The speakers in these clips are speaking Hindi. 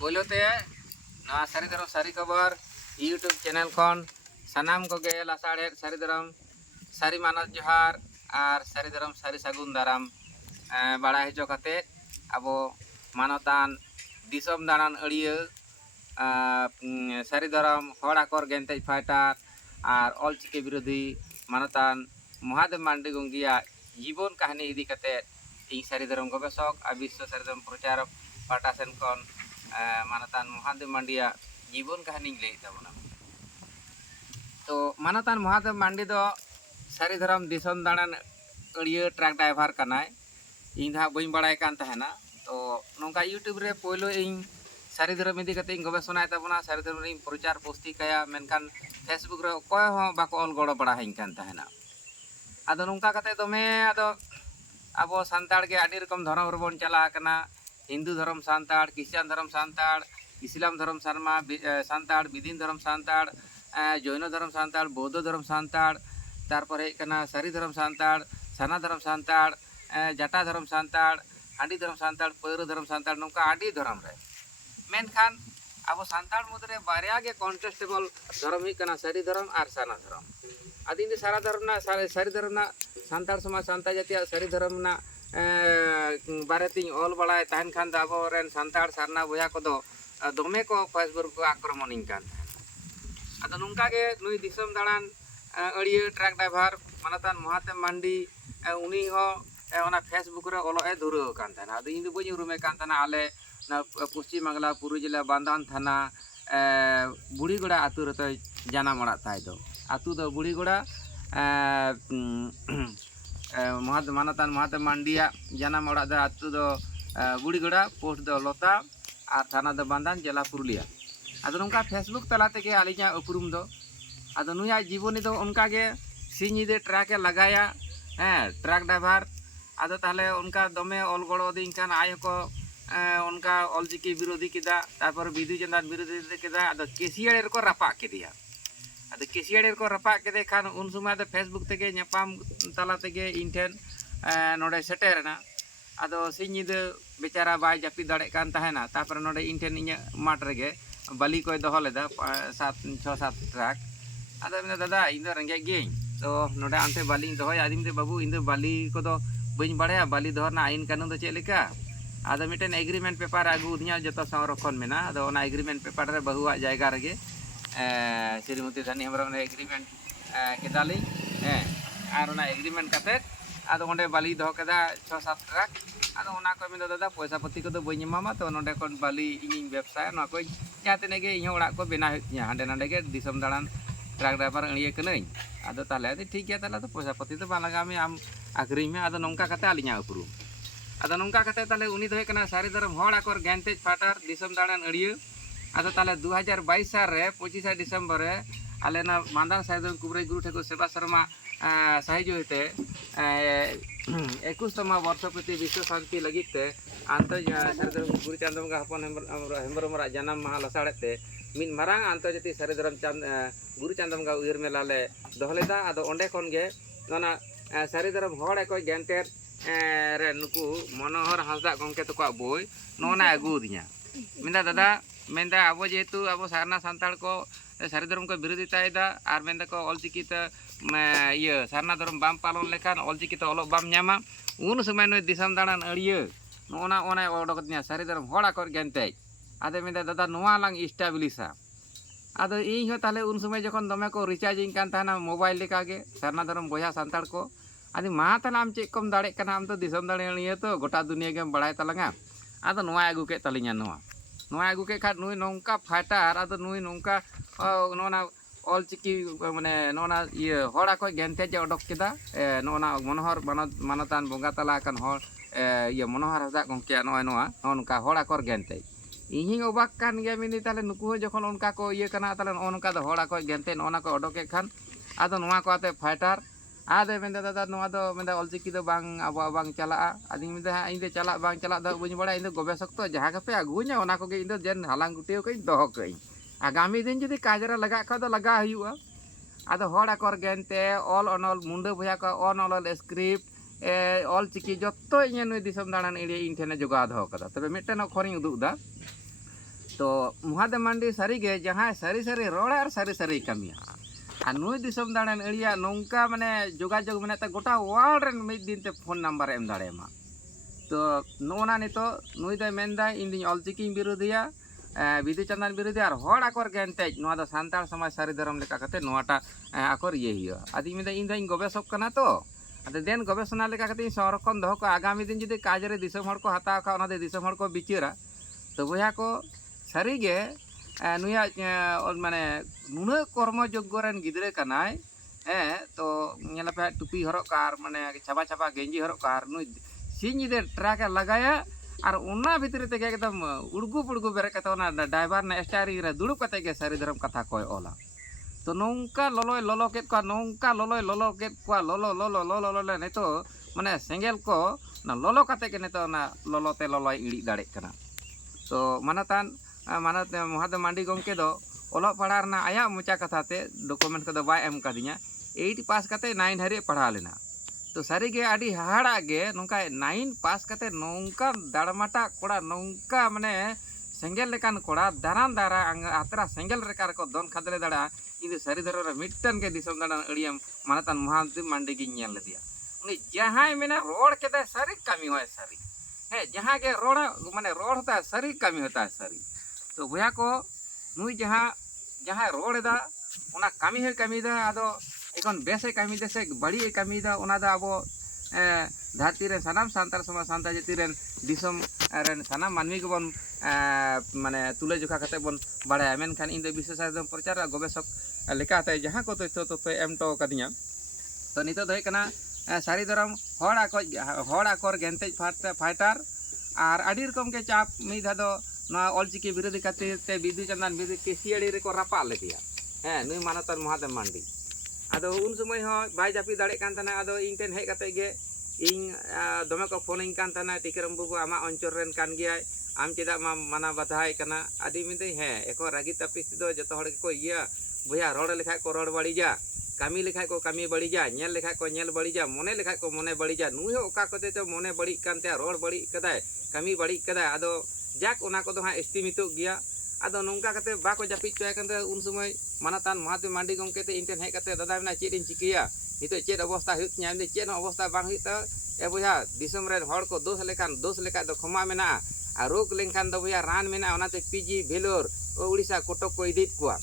पोलोते नवा सारी धरम सारी खबर यूट्यूब चैनल खन सानाम कोगे लासाड़े सारी धरम सारी मानत जोहार और सारी धरम सारी सगुन दाराम बड़ा हजो कते अबो मानतान दिसम दानान अड़िया सारी धरम हड़ आकर गेंते फाइटार और ऑलचिकी विरोधी मानतान महादेव मांडी गंगिया जीवन कहानी इदी कते इन सारी धरम गवेषक और विश्व सारी धरम प्रचारक पाटा सेन खन मानतान महादेव मांडिया जीवन कहानी लई तबना। तो मानतान महादेव मांडी दो सारी धरम दिसम दानान अड़िया ट्रक ड्राइवर कनाय इन धा बई बड़ाय कान तहना। तो नोंका यूट्यूब रे पोलो इन सारी धरम इदी कते इन गवेषणा तबना सारी धरम इन प्रचार पोस्टी कया मेनकान फेसबुक रे कोय हो बाको ऑल गड़ो बड़ा हिन कान तहना। आदो नोंका कते दमे आदो अब सानताड़ के आदि रकम धर्म रबन चला कना हिंदू धर्म सानताड़ क्रिश्चियन धर्म सानताड़ इस्लाम धर्म शर्मा सानताड़ बिदिन धर्म सानताड़ जैन धर्म सानताड़ बौद्ध धर्म सानताड़ तारपर कना सारी धर्म सानताड़ साना धर्म सानताड़ जाटा धर्म सानताड़ हांडी धर्म सानताड़ पैर धर्म सानताड़ नौका आदि धर्म रे मेनखान अब सानताड़ मुद्रे बारिया के कॉन्टेस्टेबल धर्म ही कना सारी धर्म और साना धर्म आदि सारा धर्म ना सारी धर्म ना सानताड़ समाज सानताड़ जातिया सारी धर्म ना बारेती ऑल बड़ाय तहन खान अब सानताड़ सारना बया को दमे को फेसबुक को आक्रमण कान अद नौका के नुई दिसम दाड़ान अड़िया ट्रक ड्राइवर मानतान महादेव मांडी उनी हो ओना फेसबुक रे ओलोए धुराव कान थाना। अद इन बई उरुमे कान थाना आले ना पश्चिम बांग्ला पुरु जिला बांधान थाना बुढ़ीगोड़ा आतु रे जानाम ओड़ा ताय दो आतु दो बुढ़ीगोड़ा मानतान महादेव मांडिया जानाम ओड़ा दो आतु दो बुढ़ीगोड़ा पोस्ट दो लता और थाना दो बांधान जिला पुरुलिया। आदो नोंका फेसबुक तला तेगे आलिजा उपरुम दो आदो नुया जीवनी दो उनका के सिंह ट्रक लगाया ट्रक ड्राइवर आदो ताहले उनका दमे ऑल गड़ो दिन खान आय को उनका ऑलचिकी विरोधी किदा तारपर बिदु चंदान विरोधी किदा आदो केसियाड़े को रपा केदिया आदो केसियाड़े को रपा केदे खान उन समय दो फेसबुक तेगे नेपाम तला तेगे इन ठेन नोडे सेटेरना आदो सिंह बेचारा बाय जापी दाड़े कान तहना तारपर नोडे इन ठेन इᱧ माठ रेगे बाली को दो लेदा 6-7 ट्रक आदो मेना दादा इन दो रेंगे गेई तो नोडे आनते बाली दोया आदिम दे बाबू इन दो बाली को दो बई बड़ाया बाली दोहरना आईन कानून दो चेक लेका आदो मिटन एग्रीमेंट पेपर आगू दिया जो संरक्षण में आदो ओना एग्रीमेंट पेपर रे बहुआ जायगा रेगे श्रीमती धनी हेम्ब्रम ने एग्रीमेंट केदाली और ओना एग्रीमेंट काते आदो ओंडे बाली दो केदा 6-7 ट्रक आदो ओना को मिन दादा पैसा पति को दो बई एमामा तो नोडे कोन बाली इᱧ व्यवसाय ना को जाते नेगे इᱧ ओड़ा को बेना हुया हांडे नांडे गे दिसम दाड़ान ट्रक ड्राइवर अड़िया कनई आदो ताले ठीक गया ताले तो पैसा पति तो बा लगा में आम आखरी में आदो नौका कते आलिया उपरू आदो नौका कते ताले उनी दो कना सारी धर्म हड़ आकर गेंतेज फाटार दिसम दाड़ान अड़िया आदो ताले 2022 साल रे 25 डिसेम्बर रे आले ना मांदान सारी धर्म कुबरे गुरु ठेको सेवा शर्मा साहिजो हेते 21तम वर्षप्रति विश्व शांति लगिते आंत सारी धर्म गुरु चांदम हपन हेम्ब्रम जन्म माह लसाड़ते मिन मारांग आंतर्जातिक सारी धर्म गुरु चांदम उयर मेला ले दोहलेदा आदो ओंडे खन गे नोना सारी धर्म हड़ को गेंतेर रे नुकु मनोहर हांसदा गंके तको बोई नोना आगू दिया मेंदा दादा मेंदा अब जेहेतु अब सारना सानताड़ को सारी धर्म को विरोधिता और मेंदा को ऑलचिकी ये सारना धर्म बाम पालन लेखान ऑलचिकी ऑलोग बाम न्यामा उन समय नुई दिसम दाड़ान अड़िया नोना ओना ओडक दिया सारी धर्म हड़ आकर गेंतेज आदे मेंदा दादा नोआ लांग इस्टाब्लिशा आदो इन ताले उन समय जखन दमे को रिचार्जिंग कान ताना मोबाइल लेका गे सारना धर्म बया सानताड़ को आदि मा ताले आम चेक कम दाड़े कना आम तो दिसम दाड़े तो गोटा दुनिया गेम बड़ाय तलंगा आदो नोआ आगू के तलिया नोआ आगू के खा नुई नौका फाटार आदो नुई नौका नोना ऑलचिकी माने नोना ये हड़ा को गेंतेज ओडक केदा नोना मनोहर मानतान बंगा तला कान हड़ ये मनोहर हांसदा गंके नोआ नोनका हड़ा को गेंतेज इन अबाक कान गया मिनी ताले नुकु जखन उनका को ये कना ताले नोनका दो हड़ा को गेंते नोना को ओडके खान आदो नोआ को आते फाइटर आदे मेंदा दादा नोआ दो मेंदा ऑलचिकी दो बांग अब बांग चला आदि मेंदा इन दे चला बांग चला दो बई बड़ा इन दो गवेषक तो जहां के पे आगु냐 ओना को गे इन दो जेन हालांग गुटियो कई दोह कई आगामी दिन जदि काजरा लगा खा तो लगा हुआ आदो हड़ा कर गेंते ऑल अनल मुंडा भया को ऑन ऑल स्क्रिप्ट ऑलचिकी जो इन नुई दिसम दाड़ान इड़े इन ठेने जोगा दो कदा तबे मिटन खरी उदुदा तो महादेव मांडी सारीगे जहाँ सारी सारी रोड़ा और सारी सारी कमिया और नुई दिसम दाड़ान अड़िया नौका माने जोगाजोग माने गोटा वर्ल्ड रेन मिद दिन ते फोन नंबर एम दाड़ेमा तो नोना नितो नुई दे मेनदा इन दिन ऑलचिकी विरोधिया विधु चंदन विरोधी और हड़ आकर गेनते नोआ दो सान्ताल समाज सारी धर्म लेका कते नोआटा आकर ये हियो आदि मिदा इन दाइन गवेषक कना तो आदे देन गवेषणा लेका कते संरक्षण दोह को आगामी दिन जुदी काजरे दिसम हड़ को हताव का ओनादे दिसम हड़ को बिचारा तो बया को सारीगे नुया माने नुना कर्मयोग्य रेन गिद्रे कनाय तो नेलापे टुपी हरक कार माने छाबा छाबा गेंजी हरक कार नुई सिंह दे ट्रक लगाया और उना भीतर ते एकदम उड़गू पुड़गू बेरे कते ओना ड्राइवर ने स्टारिंग रे दुड़ुब कते के सारी धर्म कथा कोय ओला तो नौका ललोय ललो केत को नौका ललोय ललो केत को ललो ललो ललो ललो नेतो माने सेंगेल को ना ललो कते के नेतो ना ललो ते ललोय इड़ी दाड़े कना तो मानतान मानत महादेव मांडी गंके दो ओलो पढ़ा रना आया मोचा कथा ते डॉक्यूमेंट को बाय एम कदिया 8 पास कते 9 हरे पढ़ा लेना तो सारी गे आड़ी हाड़ा गे नौका 9 पास कते नौका दाड़माटा कोड़ा नौका माने सेंगेल लेकान कोड़ा दारान दारा आतरा सेंगेल रेकार को दोन खादले दाड़ा इन सारी धरो रे मिटन के दिसम दाड़ा अड़ियम मानतान महादेव मांडी गी नेल लेदिया उनी जहां मेना रोड केदा सारी कमी होय सारी है जहां के रोड माने रोड होता है सारी कमी होता है सारी तो भैया को नुई जहां रोड दा उना कमी है कमी दा आदो एकोन बेसे कमी देसे बड़ी कमी दा उना दा अबो धरती रे सनाम सांताल समाज सांता जाति रेन दिसम रेन सनाम मानवी को बन माने तुले जोखा कते बन बाड़ाया मेनखान इन दो विशेष एकदम प्रचार गवेषक लेकाते जहां को तो एम टो कदिया तो नितो दो कना सारी धरम हड़ आकर गेंते फाइटर और आड़ी रकम के चाप मिद दो ना ऑलचिकी विरोधी खातिर ते विधु चंदन विरोधी केसियाड़ी रे को रापा लेदिया नुई मानतान महादेव मांडी आदो उन समय हो बाय जापी दाड़े कान तना आदो इन टेन हेज कते गे इन दमे को फोन इन कान तना टिकरम बुबु आमा अंचल रेन कान गियाय आम चेदा मा माना बाधाय कना आदि मिदे एको रागी तपिस दो जतो हड़ को इया भैया रोड लेखा को रोड बाड़ी जा कमी लेखा को कमी बड़ी जा नेल लेखा को नेल बड़ी जा मोने लेखा को मोने बड़ी जा नुई हो ओका कते तो मोने बड़ी कानते रोड बड़ी कदाय कमी बड़ी कदाय आदो जाक उना को दो हां एस्टिमेटो गिया आदो नौका कते बाको जापित चोय कानते उन समय मानतान महादेव मांडी गंके ते इंटेन हेज कते दादा मेना चेद इन चिकिया नितो चेद अवस्था हुत न्याम दे चेद अवस्था बांग हुत ए भैया दिसम रे हड़ को दोष लेखा दो क्षमा मेना आ रोग लेनखान दो भैया रान मेना ओनाते पीजी भेलोर उड़ीसा कोटक को इदित कुआ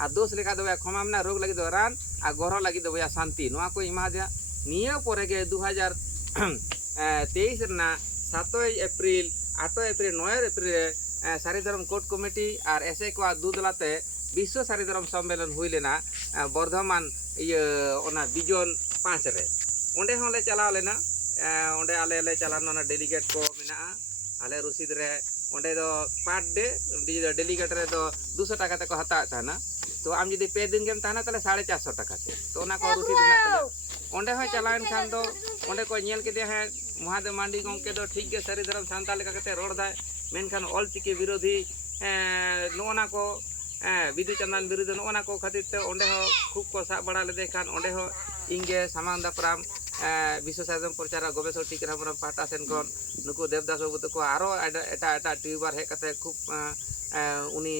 आ दोष लेखा दो भैया क्षमा मेना रोग लगी दो रान आ गरह लगी दो भैया शांति नोआ को इमा दिया निया परे गे 2023 रना 7 एप्रिल 8 एप्रिल 9 एप्रिल सारी धर्म कोर्ट कमिटी और एसे को दूदलाते विश्व सारी धर्म सम्मेलन हुई लेना बर्धमान ये ओना बिजन 5 रे ओंडे होले चला लेना ओंडे आले ले चलाना ना डेलीगेट को मेना आले रसीद रे ओंडे दो पार डे डेलीगेट रे दो 200 टाका ते को हता थाना तो आम जदी पे दिन गेम ताना तले 450 टाका ते तो ओना को रसीद ना ओंडे हो चलान खान दो ओंडे को नेल के दे है महादेव मांडी गंके दो ठीक गे सारी धर्म सांताल लेका कते रोड दाय मेनखान ऑलचिकी विरोधी नोना को विधु चंदन विरोधी नोना को खातिर ते ओंडे हो खूब को साब बड़ा ले देखान ओंडे हो इंगे सामान दापराम विश्व साधन प्रचार गवेषक टिकराम पाटा सेन कोन नुकु देवदास बाबू तको आरो एटा ट्यूबर हे कते खूब उनी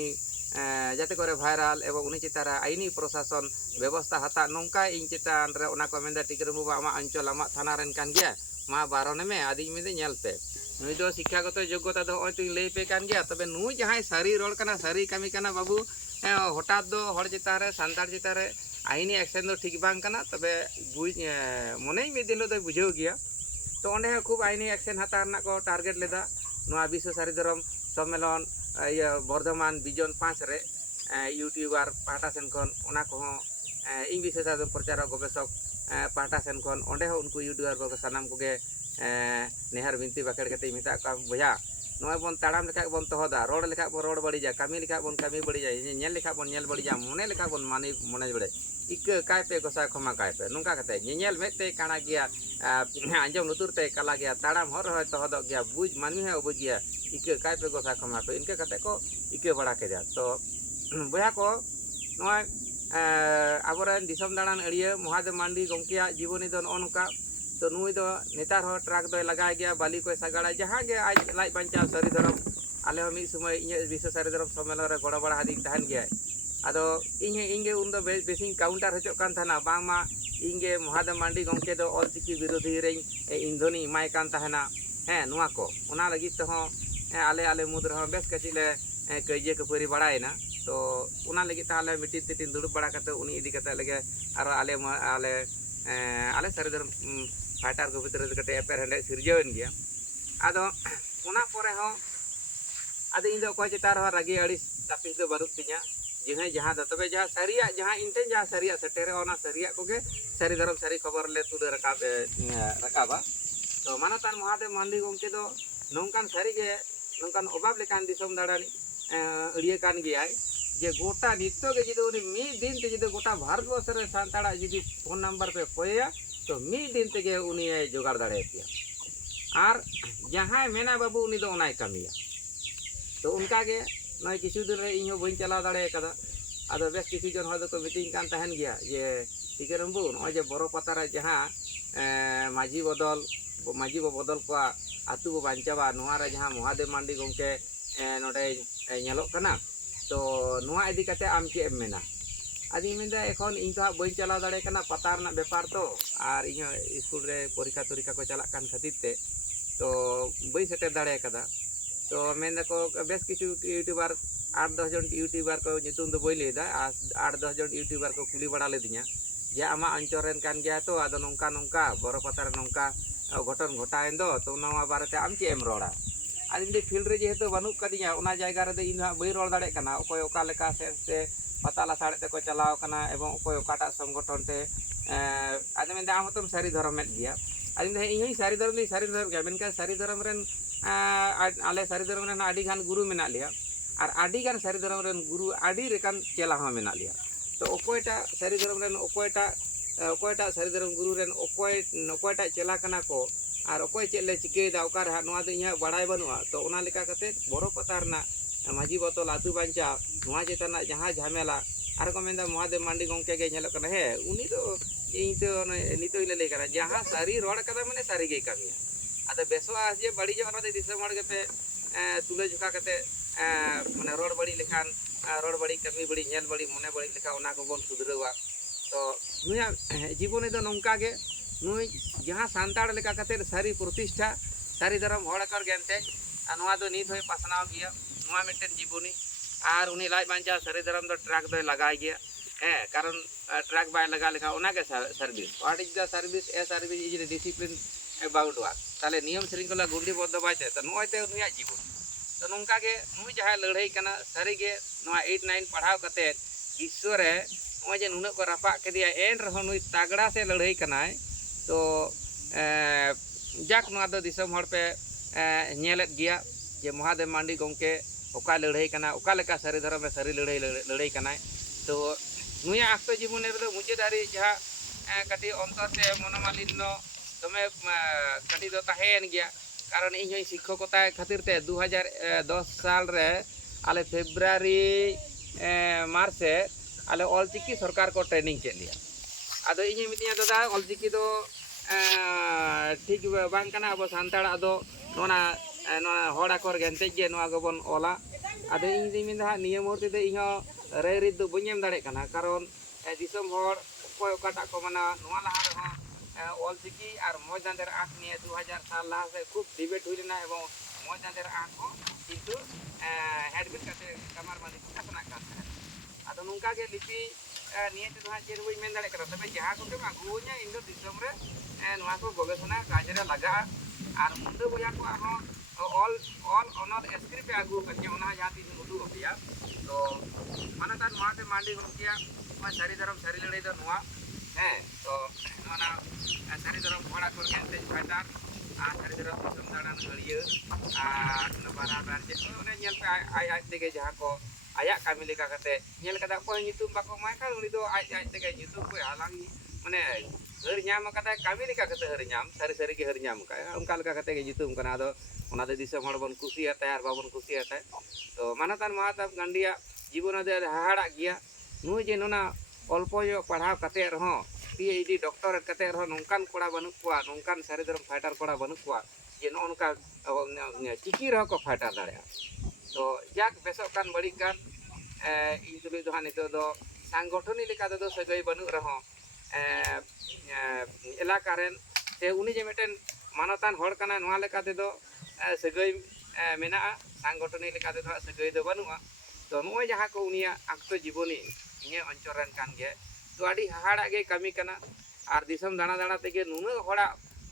जाते करे भाइराल एवं उनी चितारा आईनी प्रशासन व्यवस्था हता नौका इन चितान रे ओना को मेंदा टिकराम बाबू आमा अंचल आमा थाना रेन कान गया मा बारने में आदि में नेल पे नुई दो शिक्षागत योग्यता दो ओय तुई लई पे कान गया तबे नुई जहां सारी रोड कना सारी कमी कना बाबू हठात दो हड़ चिता रे सांतार चिता रे आईनी एक्शन दो ठीक बांग कना तबे बुझ मने में दिन दो बुझाव गया तो ओंडे खूब आईनी एक्शन हता रना को टारगेट लेदा नोआ विश्व सारी धर्म सम्मेलन ये बर्धमान बिजन 5 रे यूट्यूबर पाटा सेन खन ओना को इन विशेष प्रचार गवेषक पाटा सेन खन ओंडे हो उनको यूट्यूबर को सनाम को गे नेहर बिनती बाखेड़ कते मिता का भैया नोय बन ताड़ाम लेखा बन तहदा रोड लेखा बन रोड बड़ी जा कमी लेखा बन कमी बड़ी जा नेल लेखा बन नेल बड़ी जा मोने लेखा बन माने मोने बड़े इक काय पे गोसा खमा काय पे नुका कते नेल मेते काना गया आंजम लुतुर ते कला गया ताड़ाम हर हो तहद गया बुझ मानमी है बुझ गया इक काय पे गोसा खमा पे इनके कते को इक बड़ा के जा तो भैया को नोय आबोरेन दिसम दाड़ान अड़िया महादेव मांडी गंकिया जीवनी दो नोका तो नुई दो नेतार हो ट्रक दो लगा गया बाली को सगाड़ा जहाँ के आज लाई पंचायत सारी धरम आले मिद समय इन विश्व सारी धर्म सम्मेलन रे गड़ बड़ा हादी तहन गया आदो इंगे उन बेसिंग काउंटर हजो कान थाना बांगमा इंगे महादेव मांडी गंके दो ऑलचिकी विरोधी रे इंधनी इमाय कान तहना हैं नुआ को उना लगी तो आले आले मुद रह बेस कचिले कइजे कपरी बड़ायना तो उना लगी ताले मिटिन तिटिन दुड़ बड़ा कते उनी इदी कते लगे आरो आले आले आले सारी धर्म फाइटर को भीतर कटे एपर हंडे सिरजेवन गया आदो उना परे हो आदो इन दो कोय चितार हो रागी अड़ी तापिस दो बारुक तिया जिहे जहां द तबे जहां सरिया जहां इनते जहां सरिया सटेरे ओना सरिया कोगे सारी धर्म सारी खबर ले तुले रकाबा तो मानतान महादेव मांडी गंके दो नोंकान सारी गे नोंकान अभाव लेकान दिसम दाड़ानी अड़िए कान गया जे गोटा नित्य के जुदी उनी मी दिन ते जुदी गोटा भारत वर्ष रे सांताड़ा जुदी फोन नंबर पे कोया तो मी दिन ते उनी जोगाड़ दाड़े पिया आर जहां मेना बाबू उनी दो ओनाय कामिया तो उनका के नय किछु दिन रे इहो बइन चलाव दाड़े कदा आदो बेस किछु जन हो को मीटिंग कान तहन गया जे टिकेरम बु नय जे बरो पता रे जहां माजी बदल को आतु बो बांचावा नोआ रे जहां महादेव मांडी गंके नोडे नेलोक कना तो नोआ इदी कते आम के एम मेना आदि मेंदा एखन इन तो बइन चलाव दाड़े कना पता रना व्यापार तो आर इहो स्कूल रे परीक्षा को चला कान खातिर ते तो बइन सेटर दाड़े कदा तो मेंदा को बेस किछु यूट्यूबर 8-10 जन यूट्यूबर को नितुम दो बई लेदा 8-10 जन यूट्यूबर को कुली बड़ा लेदिया जे आमा अंचल रेन कान गया तो आदो नोंका नोंका बरो पता रे नोंका घटन घटायन दो तो नोआ बारेते आम के एम रोड़ा आदि फील्ड रे जेहेतु बानुक कदिया ओना जायगा रे इन बई रोड़ दाड़े कना ओकोय ओका लेका से पताला साड़े ते को चलाव कना एवं ओकोय ओकाटा संगठन ते आदि मेंदा आम तुम सारी धर्म में गया आदि इन सारी धर्म गया मेनका सारी धर्म रेन आले सारी धर्म रेन आडी गान गुरु मेना लिया और आडी गान सारी धर्म रेन गुरु आडी रेकान चेला हो मेना लिया तो ओकोयटा सारी धर्म रेन ओकोयटा सारी धर्म गुरु रेन ओकोयटा चेला कना को और ओकोय चेले चिकेदा ओकार नोआ दो इहा बड़ाय बनुआ तो ओना लेका कते बरो पतारना माजी बतल आतु बांचा नोआ चेतना जहां झमेला आर को मेंदा महादेव मांडी गंके के नेलो कना हे उनी तो इन तो नितो इले ले करा जहां सारी रोड कदा माने सारी गे कामिया आदो बेसवा जे बड़ी जो ओना दे दिसम हड़ के पे तुले झुका कते माने रोड बड़ी लेखान रोड बड़ी कमी बड़ी नेल बड़ी मने बड़ी लेखा ओना को बोन सुधरवा तो नुया जीवन दो नोंका गे नुई जहां सांताड़ लेका कते सारी प्रतिष्ठा सारी धर्म हड़ कर गेनते नोआ दो नित होय पासनाव गया नोआ मिटन जीवनी और उनी लाज बांचा सारी धर्म दो ट्रक दो लगाय गया कारण ट्रक बाय लगा लेखा ओना के service what is the service a service is discipline about work ताले नियम श्रृंखला गुंडी बद्ध बायते तो नोयते नुया जीवन तो नोंका के नुई जहां लड़ाई कना सारी गे नोआ 8-9 पढ़ाव कते विश्व रे नोय जे नुना को रपा केदिया एन रहो नुई तागड़ा से लड़ाई कनाय तो जाक नोआ दो दिसम हड़ पे नेलेत गया जे महादेव मांडी गंके ओका लड़ाई कना ओका लेका सारी धर्म में सारी लड़ाई कनाय तो नुया आक्तो जीवन रे मुझे दारी जहां कटी अंतर ते मनोमालिन्य तमे कटी दो ताहेन गया कारण इन शिक्षकता खातिर ते 2010 साल रे आले फेब्रुआरी मार्च से आले ऑलचिकी सरकार को ट्रेनिंग चेक लिया आदो इन मितिया दादा ऑलचिकी दो ठीक बांग कना अब सांताड़ा दो नोना हड़ा कर गेनते जे नोआ गबन ओला आदो इन दिमिंदा नियम मूर्ति दे इन रे रि दो बഞ്ഞem दाड़े कना कारण दिसम हड़ कोय ओकाटा को माना नोआ लहा रे ऑलचिकी और मौजानदेर आँख निये 2000 साल लहा से खूब डिबेट हुई लेना एवं मौजानदेर आँख को किंतु हेडबिट करते कमर मानी कसना करते आदो नुंका के लिपि निये ते दहा चेर बई मेन दाड़े करा तबे जहां को के मागु냐 इन दो दिसम रे नोआ को गवेषणा काज रे लगा और मुंडे बोया को आरो ऑल ऑनर स्क्रिप्ट पे आगु कन्या ओना जहां तीन मुडू गया तो मानतान महादेव मांडी गंकिया सारी धर्म सारी लड़ाई दो नोआ तो नोना सारी धर्म हड़ा को गेनते फाइटर सारी धर्म दिसम दाड़ान गड़िया बारा बार जे ओने नेल पे आय तेगे जहां को आया कामी लेका कते नेल कदा को नितुम बाको माय का उनी दो आय तेगे नितुम को हालांगी माने हर ᱧᱟᱢ कदा कामी लेका कते हर ᱧᱟᱢ सारी सारी के हर ᱧᱟᱢ का उनका लेका कते के नितुम कना दो ओना दे दिसम हड़ बन खुशी आता है बाबन खुशी आता है तो मानतान महादेव गंडिया जीवन दे हाड़ा गया नुई जे नोना अल्प जो पढ़ाव कते रहो पीएचडी डॉक्टर कते रहो नोंकान कोड़ा बनुक कोआ नोंकान सारी धर्म फाइटर कोड़ा बनुक कोआ जे नोनका चिकी रहो को फाइटर दाड़े तो जाक बेसों कान बड़ी कान इन तुलुई दो हाँ नितो दो सांगठनी लेका दो सगई बनू रहो एलाका रेन ते उनी जे मिटन मानतान होड़ कना नोआ लेका ते दो सगई मेना सांगठनी लेका ते दो सगई दो बनुआ तो नोय जहाँ को उनिया आक्तो जीवनी इने अंचरन कान गे तो आडी हाड़ा गे कमी कना और दिसम दाना दाना तेगे नुनु होड़ा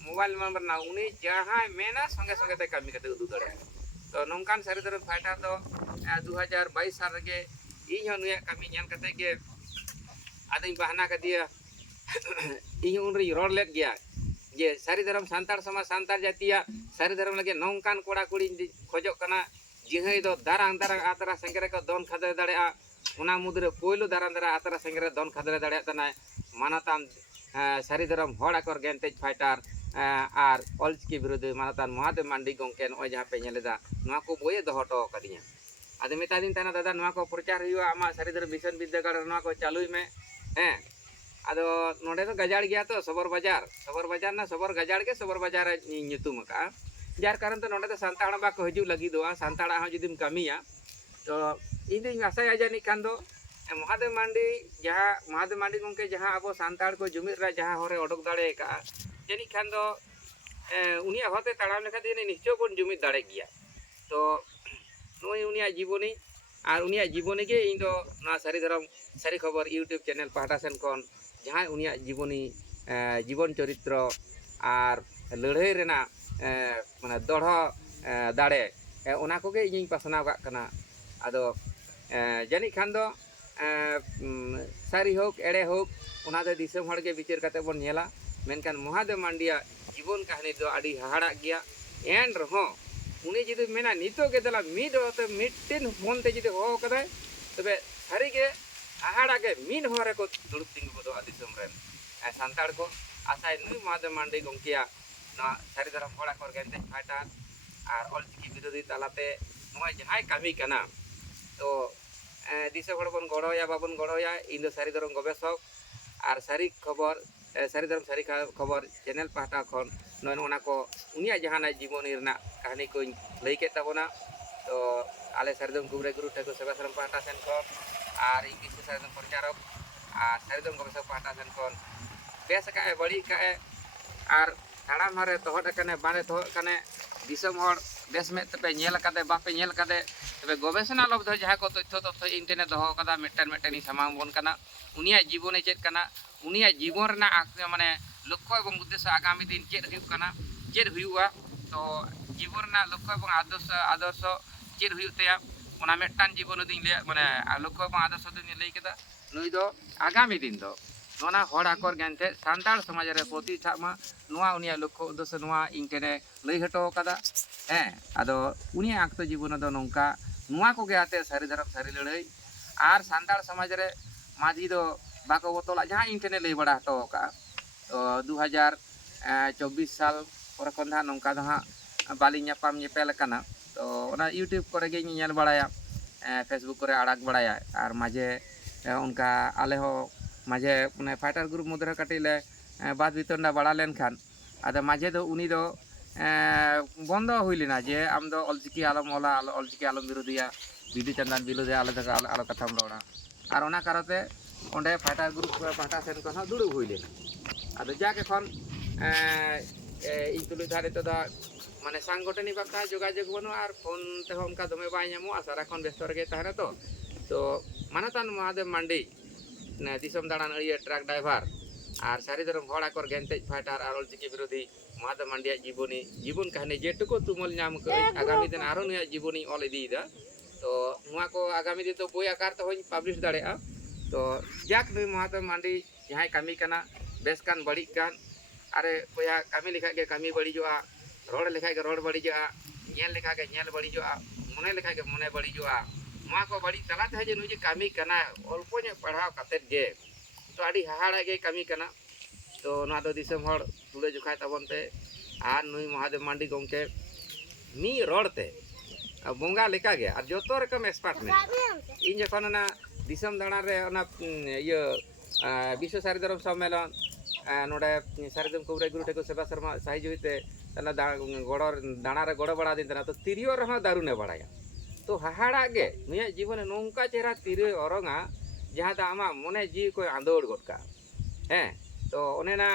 मोबाइल नंबर ना उनी जहाँ मेना संगे संगे ते कमी कते उदु दड़े तो नोंकान सारी धरम फाइटर दो 2022 साल गे इन हो नुया कमी ñan कते गे आदिन बहाना का दिया इन उनरी रोड लेट गया जे सारी धरम सांतार समाज सांतार जातिया सारी धरम लगे नोंकान कोड़ा कुड़ी खोजो कना जिहै दो दारां दारां आतरा संगरे को दोन खदरे दड़ेआ उना मुद्रे पोइलो दारां दारां आतरा संगरे दोन खदरे दड़ेआ तनाय मानतान सारी धरम होड़ा कर गेंतेज फाइटर और ऑलचिकी विरोधी मानतान महादेव मांडी गंके नय जहाँ पे नेलेदा नोआ को बोये दोहटो कदिया आदि मेता दिन ताना दादा नोआ को प्रचार हुआ आमा सारी धरम मिशन विद्यागार नोआ को चालुई में हैं आदो नोडे तो गजाड़ गया तो सबर बाजार ना सबर गजाड़ के सबर बाजार nyutum का जार कारण तो नोडे तो सांताड़ा बा को हजू लगी दो सांताड़ा हो जुदिम कमिया तो इन दिन आशा जानी कान दो महादेव मांडी गंके जहाँ अब सांताड़ को जुमिद रा जहाँ होरे ओडक दाड़े का जानी खान दो उनिया होते ताड़ाम लेखा दिन निश्चय बन जुमिद दाड़े गया तो नोय उनिया जीवनी और उनिया जीवनी के इन दो ना सारी धरम सारी खबर यूट्यूब चैनल पाहटा सेन कोन जहाँ उनिया जीवनी जीवन चरित्र और लड़ाई रेना माने दढ़ दाड़े ओना कोगे इᱧ पासनाव काग कना आदो जानी खान दो सारी होक एड़े होक ओना दो दिसम हड़ के विचार काते बन नेला मेनकान महादेव मांडिया जीवन कहानी दो आड़ी हाहाड़ा गया एन रहो उनी जुदी मेना नितो के दला मिड होते मिडटिन फोन ते जुदी हो कदाय तबे सारी के हाहाड़ा के मिन होरे को दुड़ुब तिंगु बदो दिसम रेन सांताड़ को आसाय नुई महादेव मांडी गंकिया ना सारी धरम होड़ा कर गेंते फाइटर और ऑलचिकी विरोधी तालाते नय जहाय कमी कना तो दिसम हड़ बन गड़ोया बाबन गड़ोया इन दो सारी धरम गवेषक और सारी खबर सारी धरम सारी खबर चैनल पाहटा खन नोना को उनिया जहाना जीवनी रना कहानी को लई के ताबोना तो आले सारी धरम गुबरे गुरु ठाकुर सेवाश्रम पाहटा सेन खन और इंग्लिश सारी धरम प्रचारक और सारी धरम गवेषक पाहटा सेन खन बेस काए बड़ी काए और ताड़ाम हरे तोहट कने बाने तोहट कने दिसम हड़ बेस में तपे नेल कादे बापे नेल कादे तबे गवेषणा लब्ध जहाँ को तथ्य इंटरनेट दो कदा मेटन सामान बन कना उनिया जीवने चेक कना उनिया जीवन रना माने लक्ष्य और उद्देश्य आगामी दिन चेक हुआ तो जीवन रना लक्ष्य और आदर्श चेक हुआ ओना मेटन जीवन दिन माने लक्ष्य और आदर्श दिन लई केदा नुई दो आगामी दिन दो नोना होड़ आकर गेंते सांताड़ समाज रे प्रति थामा नोआ उनिया लक्ष्य उद्देश्य नोआ इंटेने लई हटो कदा हैं आदो उनिया आक्तो जीवन दो नोंका नोआ को आते सारी धरम सारी लड़ाई और सांताड़ समाज रे माझी दो बाको बोतला जहाँ इंटेने लई बड़ा हटो का तो 2024 साल पर खन हाँ नोंका दो हाँ बाली ñapam ñepel kana तो ओना यूट्यूब करे गे ñel बड़ाया फेसबुक करे आड़ाग बड़ाया और माजे उनका आले हो माजे उन्हें फाइटर ग्रुप मुद्रा कटिले बात वितरना बड़ा लेन खान आदा माजे दो उनी दो बंद हुई लेना जे आम दो ऑलचिकी आलम ओला ऑलचिकी आलम विरोधिया बिदु चंदन विरोधी आलो कथाम रोड़ा और ओना करते ओंडे फाइटर ग्रुप पाहटा सेन को दुड़ू हुई लेना आदा जाके खन इन तुलु धारे तो माने सांगठनिक बाक्ता जोगाजोग बनु और फोन ते उनका दमे बाय नामो सारा खन व्यस्त रगे तहरे तो मानतान महादेव मांडी दिसम दाड़ान अड़िया ट्रक ड्राइवर और सारी धरम होड़ा कर गेंतेज फाइटर और ऑलचिकी विरोधी महादेव मांडिया जीवन कहानी जेटुको तुमल नाम आगामी दिन आरो नुया जीवनी ऑल इदीदा तो नुआ को आगामी दिन तो बोई आकार तो होई पब्लिश दाड़ेआ तो जाक नुई महादेव मांडी जहां कमी कना बेस कान बड़ी कान अरे बोया कमी लिखा के कमी बड़ी जोआ रोड लिखा के रोड बड़ी जोआ ñel लिखा के ñel बड़ी जोआ मने लिखा के मने बड़ी जोआ नुआ को बड़ी तलाते है जे नुई कमी कना अल्प ने पढ़ाव कातेद गे तो आड़ी हाहाड़ा गे कमी कना तो नुआ दो दिसम हड़ तुले जुखाय ताबन पे आर नुई महादेव मांडी गंके मी रोडते बोंगा लेका गे और जोतो रकम एक्सपर्ट में इन जखन ना दिसम दाणा रे ओना इयो विश्व सारी धरम सम्मेलन नोडे सारी धरम कुबरे गुरु ठाकुर सेवा शर्मा साहिज होते तला गड़ो दाणा रे गड़ो बड़ा दिन तो तिरियो रहा दारू ने बड़ाया तो तो हाहाड़ा गे नुया जीवन नौका चेहरा तीरे ओरंगा जहाँ दा आमा मने जी को आंदोड़ गोटका हैं तो ओनेना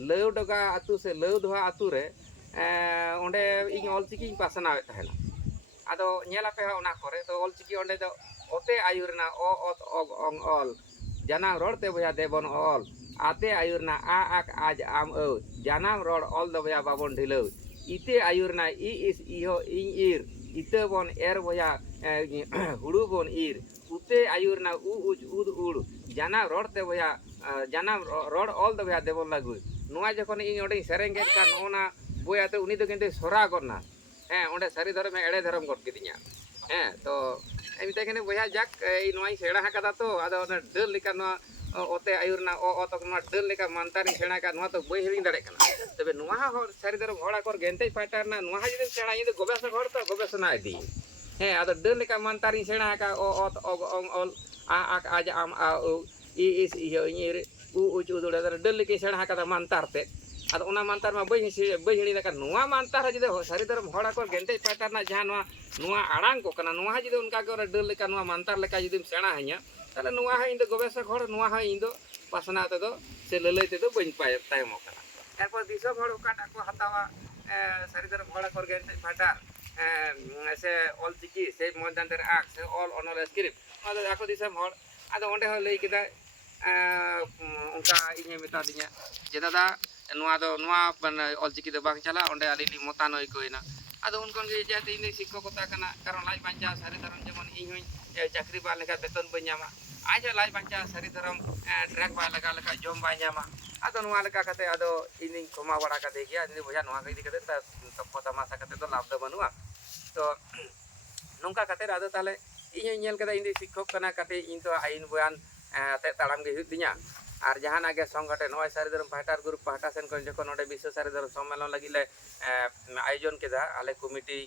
लव डगा आतु से लव दोहा आतु रे ओंडे इन ऑलचिकी पासना तहना आदो नेला पे ओना करे तो ऑलचिकी ओंडे दो ओते आयुरना ओ ओत ओग ओंग ऑल जाना रोडते बया देबन ऑल आते आयुरना आ आक आज आम ओ जाना रोड ऑल दो बया बाबन ढिलो इते आयुरना इ इस इहो इन ईर इते बन एर बया हुड़ू बन ईर उते आयुरना उ उज उद उड़ जाना रोडते बया जाना रोड ऑल दो बया देबन लागु नुआ जखन इन ओडे सेरेंग गेट का नोना बोयाते उनी दो किंतु सोरा करना हैं ओंडे सारी धर्म एड़े धर्म गट किदिया हैं तो एमिते कने बया जाक ई नोई सेड़ा हकादा तो आदो डल लेका नो ओते आयुरना ओ ओतक नो डल लेका मानतानी सेड़ा का नो तो बय हिरिंग दाड़े कना तबे नुआ हर सारी धर्म होड़ा कर गेंते फाइटर ना नुआ जदि सेड़ा इ गोबेस हर तो गवेषणा इदी हैं आदो डल लेका मानतानी सेड़ा का ओ ओत ओग ओंग ऑल आ आक आज आम आ ओ इ इस इहो इर उ उच उदुड़ा डल लेके सेड़ा हकादा मानतारते आदो उना मानतार मा बय हिड़ी लेका नुआ मानतार जदि सारी धर्म होड़ा कर गेंते फाइटर ना जहां नुआ आड़ांग को कना नुआ जदि उनका के डल लेका नुआ मानतार लेका जदि सेड़ा हइया ताले नुआ है इंदो गवेषक हर नुआ है इंदो पासना ते दो से ललय ते दो बइन पाय तायमो कना एरपर दिसम हर ओकाटा को हतावा सारी धर्म होड़ा कर गेंते फाइटर से ऑलचिकी से मदनदर आक से ऑल ऑनर स्क्रिप्ट आदो आको दिसम हर आदो ओंडे हो लई किदा उनका इने मेता दिया जे दादा नुआ दो नुआ ऑलचिकी दो बांग चला ओंडे आली मोतानो इकोइना आदो उनकोन गे जे इन शिक्षकता कना कारण लाई बांचा सारी धर्म जेमन इन होई चाकरी बा लेका बेतन बा ᱧᱟᱢᱟ आज लाई बांचा सारी धर्म ट्रैक बा लगा लेका जम बा ᱧᱟᱢᱟ आदो नुआ लेका कते आदो इन कमा बड़ा कते गया इन भैया नुआ इदी कते तप तमाशा कते तो लाभ दो बनुआ तो नोंका कते आदो ताले इन नेल कदा इन शिक्षक कना कते इन तो आइन बयान ते ताड़ाम गे हुतिया और जहाना गे संगठन नय सारी धर्म फाइटर ग्रुप पाहटा सेन कोन जखन ओडे विश्व सारी धर्म सम्मेलन लगिले आयोजन केदा आले कमिटी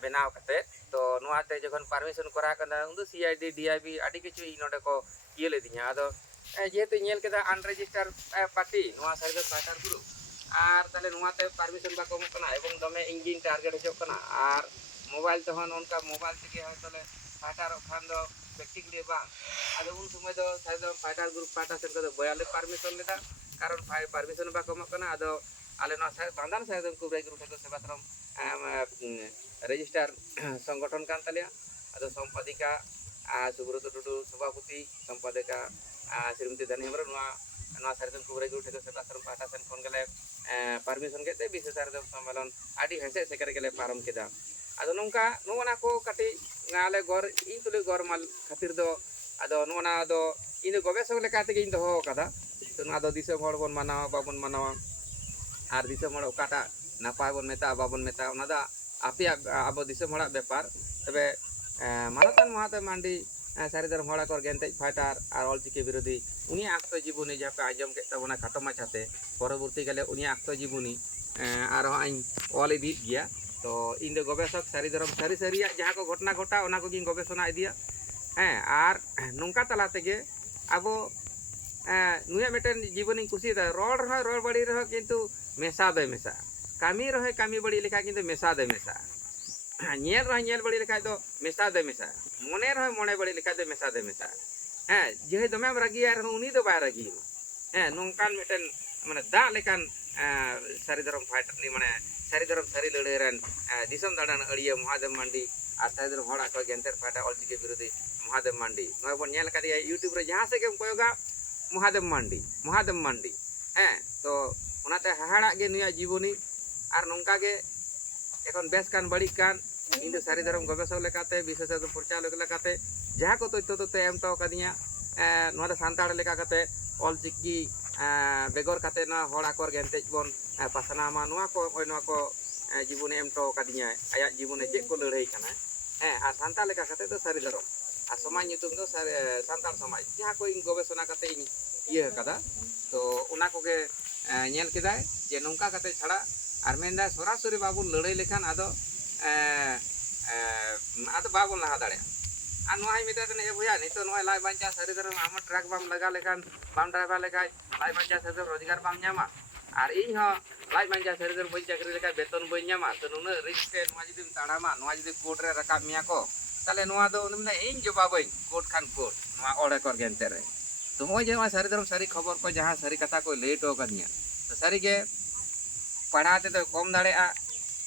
बनाव कते तो नुआते जखन परमिशन करा कना उन्दु सीआईडी डीआईबी आडी किछु इ नोडे को इये लेदिया आदो जेहेतु नेल केदा अनरजिस्टर पार्टी नुआ सारी धर्म फाइटर ग्रुप और ताले नुआते परमिशन बा कम कना एवं दमे इंजिन टारगेट हजो कना और मोबाइल तहन उनका मोबाइल तके हतले फाइटर खान दो प्रैक्टिकली बा आदो उन समय दो सारी धर्म फाइटर ग्रुप पाहटा सेन को बयाले परमिशन लेदा कारण परमिशन बा कम कना आदो आले नो बांधान सारी धर्म कुबराई ग्रुप को सेवाश्रम रजिस्टर संगठन कान तलिया आदो संपादिका सुब्रत टुडू सभापति संपादिका श्रीमती धनी हेम्ब्रम नुआ सारी धर्म कुबराई ग्रुप को सेवाश्रम पाहटा सेन कोन गेले परमिशन केते विश्व सारी धर्म सम्मेलन आडी हेसे सेकर गेले पारम केदा आदो नोंका नोना को काटी गाले गोर इन तुले गोर माल खातिर दो आदो नोना दो इन गवेषक लेका ते इन दो कदा तो ना दो दिसम हर बन मानावा बाबन मानावा आर दिसम हर ओकाटा नापाय बन मेता बाबन मेता ओना दा आपे आबो दिसम हर व्यापार तबे मानतन महाते मांडी सारी धर्म होड़ा कर गेंते फाइटर और ऑलचिकी विरोधी उनी आक्तो जीवनी जहाँ पे आजम के तबना खाटो माछाते परवर्ती काले उनी आक्तो जीवनी और आइन ऑल इदी गया तो इन दो गवेषक सारी धर्म सारी सारिया जहाँ को घटना घटा ओना को गिन गवेषणा इदिया हैं और नोंका तला तेगे आबो नुया मेटन जीवनी कुसी दा रोड बड़ी रह किंतु मेसा दे मेसा कामी रहे कामी बड़ी लेखा किंतु मेसा दे मेसा नेल रहे नेल बड़ी लेखा दो मेसा दे मेसा मोने रहे मोने बड़ी लेखा दे मेसा हैं जे दमे रागी यार उनी दो बाय रागी हैं नोंकान मेटन माने दा लेकान सारी धर्म फाइटर नि माने सारी धर्म सारी लड़े रन दिसम दाड़ान अड़िया महादेव मांडी और सारी धर्म होड़ा को गेंतर फाइटर ऑलचिकी विरोधी महादेव मांडी नय बन नेल कादिया यूट्यूब रे जहां से के कोयोगा महादेव मांडी हैं तो उनाते हाहाड़ा गे नुया जीवनी और नोंका गे एखन बेस कान बड़ी कान इन सारी धर्म गवेषक लेकाते विशेषज्ञ प्रचारक लेकाते जहाँ को तथ्य तो एम तो कदिया नोडे सान्ताड़ लेका काते ऑलचिकी बेगर काते ना होड़ा कर गेंते बन पासना मा नुआ को जीवन एम तो कदिया आया जीवन चेक को लड़ाई कना हैं आ सान्ताड़ लेका काते तो सारी धर्म आ समाज नितुम तो सान्ताड़ समाज जहाँ को इन गवेषणा काते इन इये कदा तो उना को के नेल केदाय जे नोंका काते छड़ा और मेंदा सरासरी बाबू लड़ाई लेखान आदो आदो बाबू लहा दाड़े आ नुआ ही मेता ए भैया नितो नुआ लाई बांचा सारी धर्म आम ट्रक बाम लगा लेखान बाम ड्राइवर लेखाय लाई बांचा सारी धर्म रोजगार बाम ᱧᱟᱢᱟ और इन हो लाई बांचा सारी धर्म बई चाकरी लेखाय बेतन बई ᱧᱟᱢᱟ तो नुना रिस्क ते नुआ जदि ताड़ामा नुआ जदि कोर्ट रे रकाब मिया को ताले नोआ दो उन्हें इन जवाबई कोट खान कोट नोआ ओड़े कर गेंते रे तो होय जे नोआ सारी धर्म सारी खबर को जहां सारी कथा को ले टो कदिया तो सारी के पढ़ाते तो कम दाड़ेआ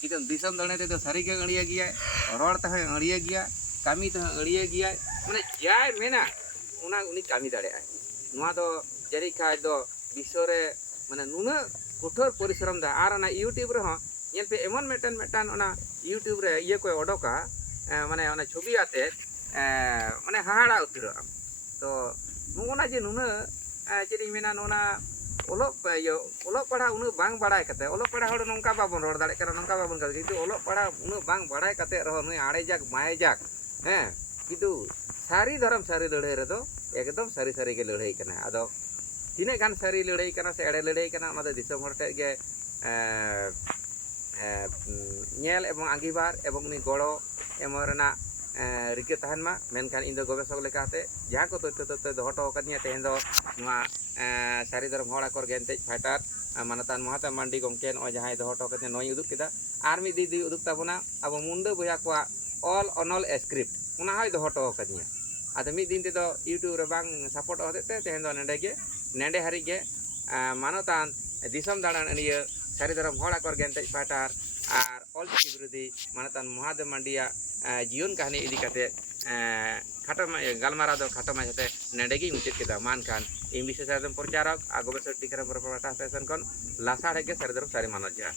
कितु दिसम दाड़े ते तो सारी के अड़िया गया रोड तह अड़िया गया कामी तह अड़िया गया माने जाय मेना उना उनी कामी दाड़ेआ नोआ दो जरी खाय दो विश्व रे माने नुना कठोर परिश्रम दा आर ना यूट्यूब रे हो ñel pe emon metan ona YouTube re iye ko odoka mane ona chobi ate mane hahara utiro to nuna je nuna chiri mena nona olok pada unu bang badai kate olok pada hor nongka babon ror dare kana nongka babon kate kitu olok pada unu bang badai kate roh nui ade jak mae jak kitu sari dharam sari ladhai re do ekdom sari ke ladhai kana ado tine gan sari ladhai kana se ade ladhai kana ona do disam hor te ge nyel ebong angibar ebong ni goro emorena rike tahan ma menkan indo gobesok lekate jaha ko to dohoto kadnya tehen do nua sari daram hora kor gente fighter manatan Mahatma Mandi gomken o jahay dohoto kadnya noi uduk kita army di uduk tabona abo mundo boya kwa all onol script una hoy dohoto kadnya ada mid din te do YouTube re bang support hote te tehen do nende hari ge manatan disam dalan aniya sari daram hora kor gente fighter আর অলচিকি বিরোধী মানতান মহাদেব মান্ডিয়া জীবন কাহিনী ইদি কাতে খাটো গালমারা দো খাটো মাঝে নেডেগি মুচিত কেदा मान खान इन विशेष प्रचारक आगोबेसर टीकर पर पाटा फैशन कन लासा ढके सारी तरफ सारी मानव जा